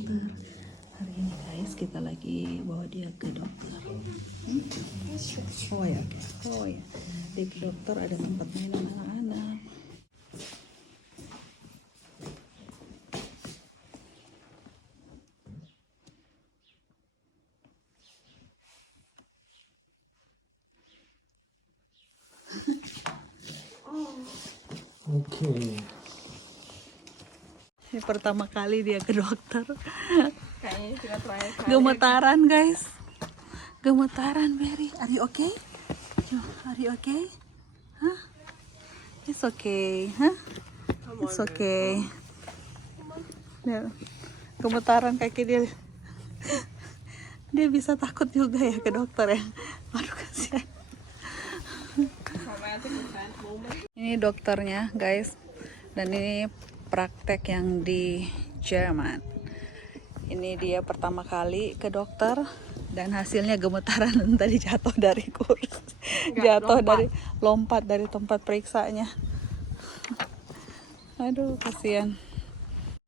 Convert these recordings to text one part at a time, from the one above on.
dokter. Hari ini guys kita lagi bawa dia ke dokter. Oh ya, oh ya. Di dokter ada tempat mainan anak-anak. Oke. Ini pertama kali dia ke dokter. Kayaknya kita terakhir kali. Gemetaran guys. Gemetaran Berry. Are you okay? Are you okay? Huh? It's okay. Huh? It's okay. Ya, gemetaran kaki dia. Dia bisa takut juga ya ke dokter ya. Aduh kasihan. Ini dokternya guys. Dan ini praktek yang di Jerman. Ini dia pertama kali ke dokter dan hasilnya gemetaran. Tadi jatuh dari kursi, lompat dari tempat periksanya. Aduh kasihan.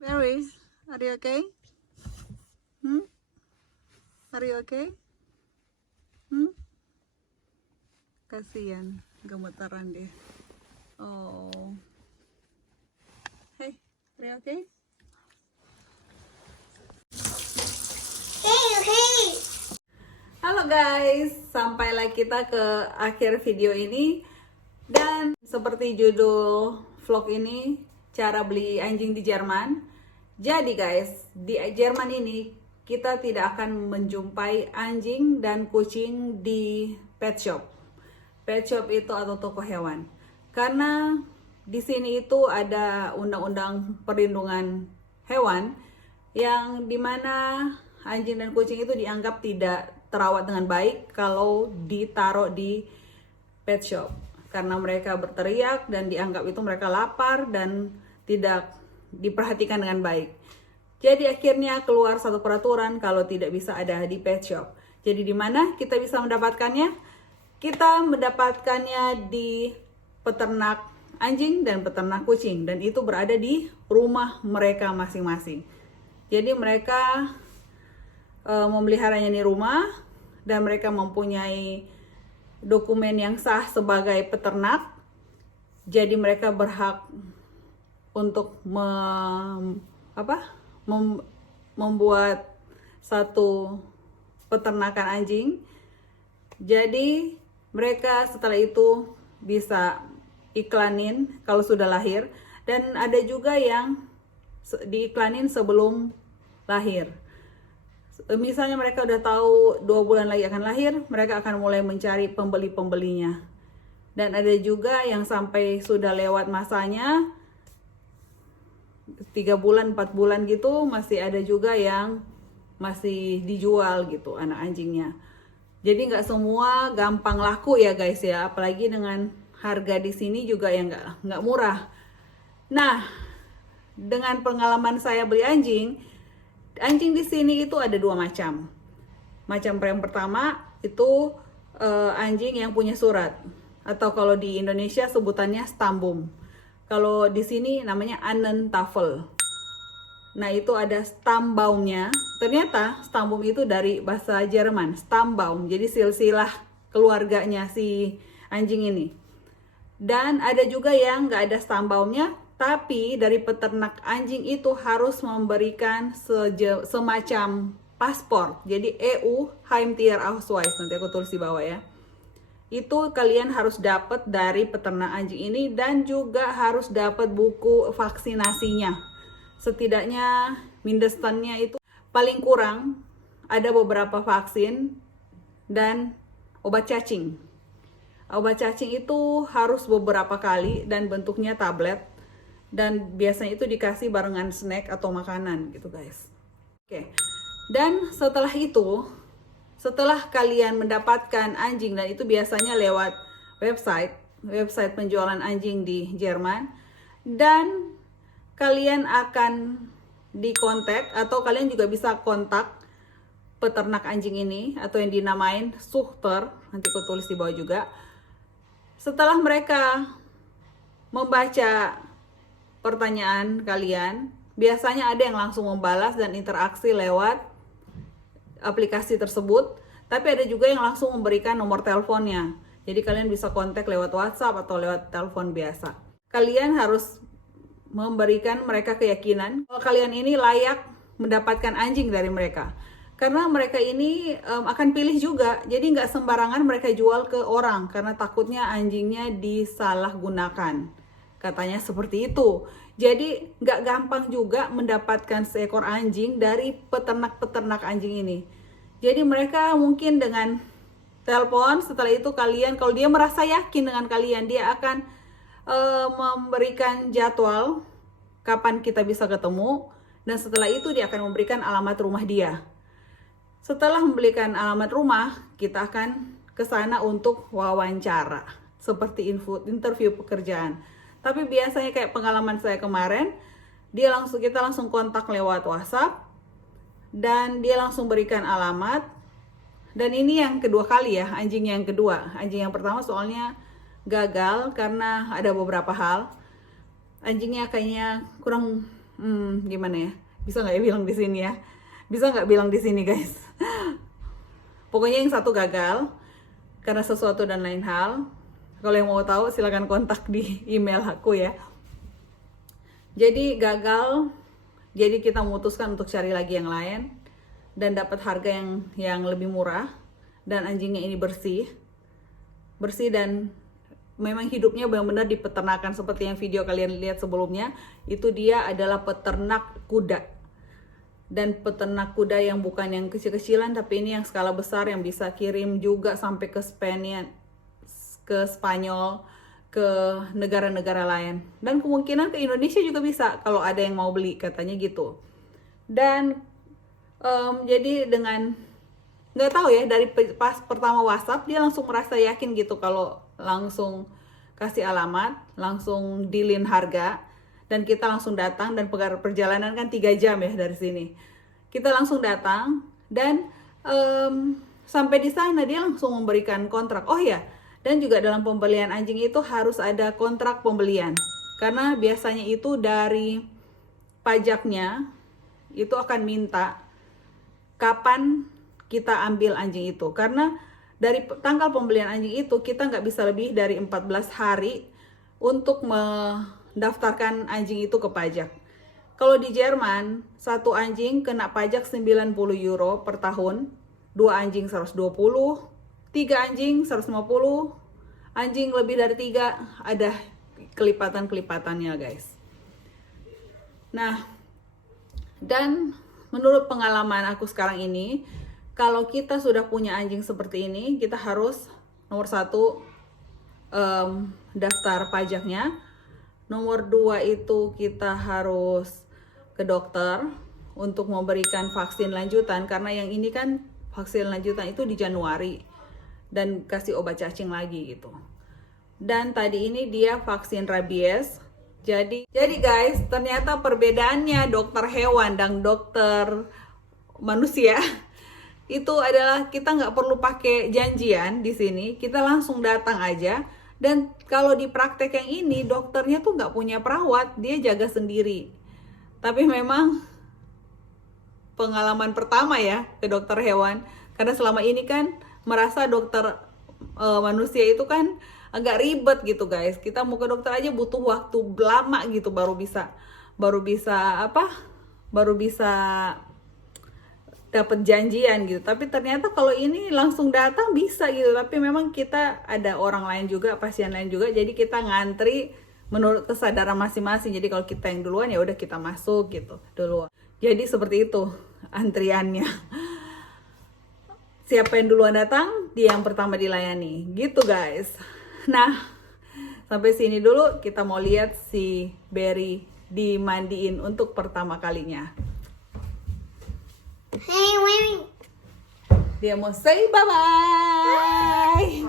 Mary, are you okay? Are you okay? Kasihan, gemetaran dia. Oh. Hey, are you okay? Halo guys, sampailah kita ke akhir video ini. Dan seperti judul vlog ini, cara beli anjing di Jerman. Jadi guys, di Jerman ini kita tidak akan menjumpai anjing dan kucing di pet shop. Pet shop itu atau toko hewan. Karena di sini itu ada undang-undang perlindungan hewan yang dimana anjing dan kucing itu dianggap tidak terawat dengan baik kalau ditaruh di pet shop. Karena mereka berteriak dan dianggap itu mereka lapar dan tidak diperhatikan dengan baik. Jadi akhirnya keluar satu peraturan kalau tidak bisa ada di pet shop. Jadi di mana kita bisa mendapatkannya? Kita mendapatkannya di peternak anjing dan peternak kucing. Dan itu berada di rumah mereka masing-masing. Jadi mereka memeliharanya di rumah dan mereka mempunyai dokumen yang sah sebagai peternak. Jadi mereka berhak untuk membuat satu peternakan anjing. Jadi mereka setelah itu bisa iklanin kalau sudah lahir, dan ada juga yang diiklanin sebelum lahir. Misalnya mereka udah tahu 2 bulan lagi akan lahir, mereka akan mulai mencari pembeli-pembelinya. Dan ada juga yang sampai sudah lewat masanya 3 bulan, 4 bulan gitu, masih ada juga yang masih dijual gitu anak anjingnya. Jadi nggak semua gampang laku ya guys ya, apalagi dengan harga di sini juga yang nggak murah. Nah, dengan pengalaman saya beli anjing di sini itu ada 2 macam. Macam yang pertama itu anjing yang punya surat, atau kalau di Indonesia sebutannya stambum. Kalau di sini namanya Annentafel. Nah, itu ada Stammbaumnya. Ternyata Stambum itu dari bahasa Jerman, Stammbaum. Jadi silsilah keluarganya si anjing ini. Dan ada juga yang nggak ada Stammbaumnya, tapi dari peternak anjing itu harus memberikan semacam paspor. Jadi EU Heimtierausweis, nanti aku tulis di bawah ya. Itu kalian harus dapat dari peternak anjing ini, dan juga harus dapat buku vaksinasinya. Setidaknya mindestannya itu paling kurang ada beberapa vaksin dan obat cacing. Obat cacing itu harus beberapa kali dan bentuknya tablet. Dan biasanya itu dikasih barengan snack atau makanan gitu guys. Oke. Dan setelah itu, setelah kalian mendapatkan anjing, dan itu biasanya lewat website penjualan anjing di Jerman, dan kalian akan dikontak atau kalian juga bisa kontak peternak anjing ini atau yang dinamain Zuchter, nanti aku tulis di bawah juga. Setelah mereka membaca pertanyaan kalian biasanya ada yang langsung membalas dan interaksi lewat aplikasi tersebut, tapi ada juga yang langsung memberikan nomor teleponnya. Jadi kalian bisa kontak lewat WhatsApp atau lewat telepon biasa. Kalian harus memberikan mereka keyakinan kalau kalian ini layak mendapatkan anjing dari mereka. Karena mereka ini akan pilih juga, jadi nggak sembarangan mereka jual ke orang karena takutnya anjingnya disalahgunakan. Katanya seperti itu. Jadi nggak gampang juga mendapatkan seekor anjing dari peternak-peternak anjing ini. Jadi mereka mungkin dengan telepon, setelah itu kalian, kalau dia merasa yakin dengan kalian, dia akan memberikan jadwal kapan kita bisa ketemu. Dan setelah itu dia akan memberikan alamat rumah dia. Setelah memberikan alamat rumah, kita akan ke sana untuk wawancara. Seperti interview pekerjaan. Tapi biasanya kayak pengalaman saya kemarin, kita langsung kontak lewat WhatsApp dan dia langsung berikan alamat. Dan ini yang kedua kali ya, anjing yang kedua. Anjing yang pertama soalnya gagal karena ada beberapa hal. Anjingnya kayaknya kurang gimana ya? Bisa nggak ya bilang di sini ya? Bisa nggak bilang di sini guys? Pokoknya yang satu gagal karena sesuatu dan lain hal. Kalau yang mau tahu silakan kontak di email aku ya. Jadi gagal, jadi kita memutuskan untuk cari lagi yang lain dan dapat harga yang lebih murah dan anjingnya ini bersih dan memang hidupnya benar-benar di peternakan seperti yang video kalian lihat sebelumnya. Itu dia adalah peternak kuda. Dan peternak kuda yang bukan yang kecil-kecilan tapi ini yang skala besar yang bisa kirim juga sampai ke Spanyol, ke negara-negara lain. Dan kemungkinan ke Indonesia juga bisa kalau ada yang mau beli, katanya gitu. Dan jadi dengan nggak tahu ya, dari pas pertama WhatsApp dia langsung merasa yakin gitu kalau langsung kasih alamat, langsung dealin harga, dan kita langsung datang. Dan perjalanan kan 3 jam ya dari sini. Kita langsung datang dan sampai di sana dia langsung memberikan kontrak. Oh ya, dan juga dalam pembelian anjing itu harus ada kontrak pembelian. Karena biasanya itu dari pajaknya itu akan minta kapan kita ambil anjing itu. Karena dari tanggal pembelian anjing itu kita nggak bisa lebih dari 14 hari untuk mendaftarkan anjing itu ke pajak. Kalau di Jerman, satu anjing kena pajak 90 euro per tahun, 2 anjing 120, 3 anjing 150, anjing lebih dari 3 ada kelipatan-kelipatannya guys. Nah, dan menurut pengalaman aku sekarang ini, kalau kita sudah punya anjing seperti ini, kita harus nomor 1 daftar pajaknya. Nomor 2 itu kita harus ke dokter untuk memberikan vaksin lanjutan, karena yang ini kan vaksin lanjutan itu di Januari dan kasih obat cacing lagi gitu. Dan tadi ini dia vaksin rabies. Jadi guys, ternyata perbedaannya dokter hewan dan dokter manusia itu adalah kita nggak perlu pakai janjian di sini, kita langsung datang aja. Dan kalau di praktek yang ini dokternya tuh nggak punya perawat, dia jaga sendiri. Tapi memang pengalaman pertama ya ke dokter hewan, karena selama ini kan merasa dokter manusia itu kan agak ribet gitu guys. Kita mau ke dokter aja butuh waktu lama gitu baru bisa dapat janjian gitu. Tapi ternyata kalau ini langsung datang bisa gitu. Tapi memang kita ada orang lain juga, pasien lain juga, jadi kita ngantri menurut kesadaran masing-masing. Jadi kalau kita yang duluan ya udah kita masuk gitu duluan. Jadi seperti itu antriannya. Siapa yang duluan datang, dia yang pertama dilayani. Gitu guys. Nah, sampai sini dulu kita mau lihat si Berry dimandiin untuk pertama kalinya. Hey, wait. Dia mau say bye-bye.